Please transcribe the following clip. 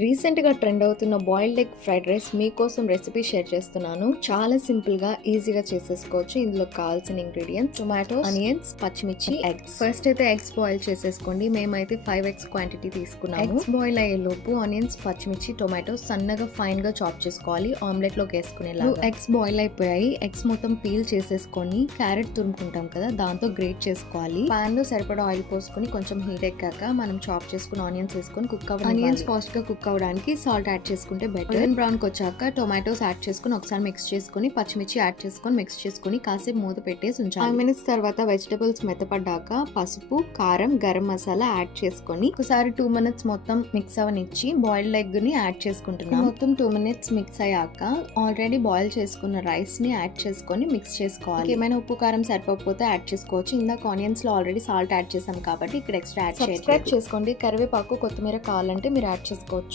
రీసెంట్గా ట్రెండ్ అవుతున్న boiled egg fried rice మీకోసం రెసిపీ షేర్ చేస్తున్నాను. చాలా సింపుల్ గా ఈజీగా చేసేసుకోవచ్చు. ఇందులో కావాల్సిన ఇంగ్రీడియంట్స్ టొమాటో, ఆనియన్స్, పచ్చిమిర్చి, ఎగ్స్. ఫస్ట్ అయితే ఎగ్స్ బాయిల్ చేసేసుకోండి. మేమైతే 5 ఎగ్స్ క్వాంటిటీ తీసుకున్నాము. ఎగ్స్ బాయిల్ అయ్యే లోపు ఆనియన్స్, పచ్చిమిర్చి, టొమాటో సన్నగా ఫైన్ గా చాప్ చేసుకోవాలి. ఆమ్లెట్ లోకి వేసుకునేలాగా. ఎగ్స్ బాయిల్ అయిపోయాయి. ఎగ్స్ మొత్తం పీల్ చేసేసుకొని క్యారెట్ తురుముకుంటాం కదా, దాంతో గ్రేట్ చేసుకోవాలి. పాన్ లో సరిపడా ఆయిల్ పోసుకొని కొంచెం హీట్ ఎక్కాక మనం చాప్ చేసుకుని ఆనియన్స్ వేసుకొని కుక్ అవ్వాలి. ఆనియన్స్ ఫాస్ట్ గా కుక్ అవడానికి సాల్ట్ యాడ్ చేసుకుంటే బెటర్. గోల్డెన్ బ్రౌన్ కి వచ్చాక టొమాటోస్ యాడ్ చేసుకుని ఒకసారి మిక్స్ చేసుకుని పచ్చిమిర్చి యాడ్ చేసుకుని మిక్స్ చేసుకుని కాసేపు మూత పెట్టేసి ఉంచాలి. 5 మినిట్స్ తర్వాత వెజిటబుల్స్ మెత్తపడ్డాక పసుపు, కారం, గరం మసాలా యాడ్ చేసుకుని ఒకసారి 2 మినిట్స్ మొత్తం మిక్స్ అవనిచ్చి బాయిల్డ్ ఎగ్ ని యాడ్ చేసుకుంటున్నాం. మొత్తం 2 మినిట్స్ మిక్స్ అయ్యాక ఆల్రెడీ బాయిల్ చేసుకున్న రైస్ ని యాడ్ చేసుకుని మిక్స్ చేసుకోవాలి. ఏమైనా ఉప్పు కారం సరిపోకపోతే యాడ్ చేసుకోవచ్చు. ఇందాక ఆనియన్స్ లో ఆల్రెడీ సాల్ట్ యాడ్ చేసాం కాబట్టి ఇక్కడ ఎక్స్ట్రా యాడ్ చేసుకోండి. కరివేపాకు, కొత్తిమీర కావాలంటే మీరు యాడ్ చేసుకోవచ్చు.